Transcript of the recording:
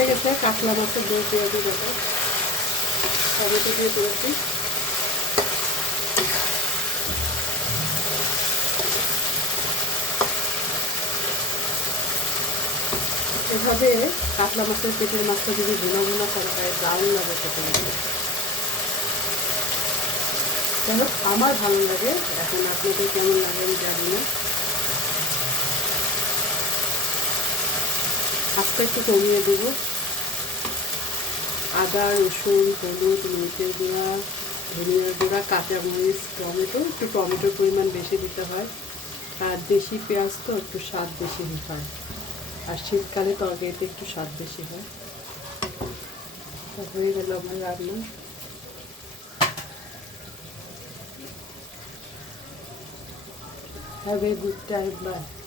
হয়ে গেছে কাতলা মাছের দই পেঁয়াজের বাটা, টমেটো দিয়ে করেছি। এভাবে কাতলা মাছের পেটের মাছটা যদি ভুনা ভুনা করা হয় দারুণ লাগে খেতে। যাই হোক আমার ভালো লাগে, এখন আপনাদের কেমন লাগে আমি জানি না। আজকে একটু কমিয়ে দেবো। আদা, রসুন, হলুদ, মরিচের গুঁড়া, ধনিয়ার গুঁড়া, কাঁচামরিচ, টমেটো, একটু টমেটোর পরিমাণ বেশি দিতে হয়। আর দেশি পেঁয়াজ তো একটু স্বাদ বেশি হয়, আর শীতকালে তরকারিতে একটু স্বাদ বেশি হয়। হয়ে গেল আমার রান্না। Have a good time. Bye.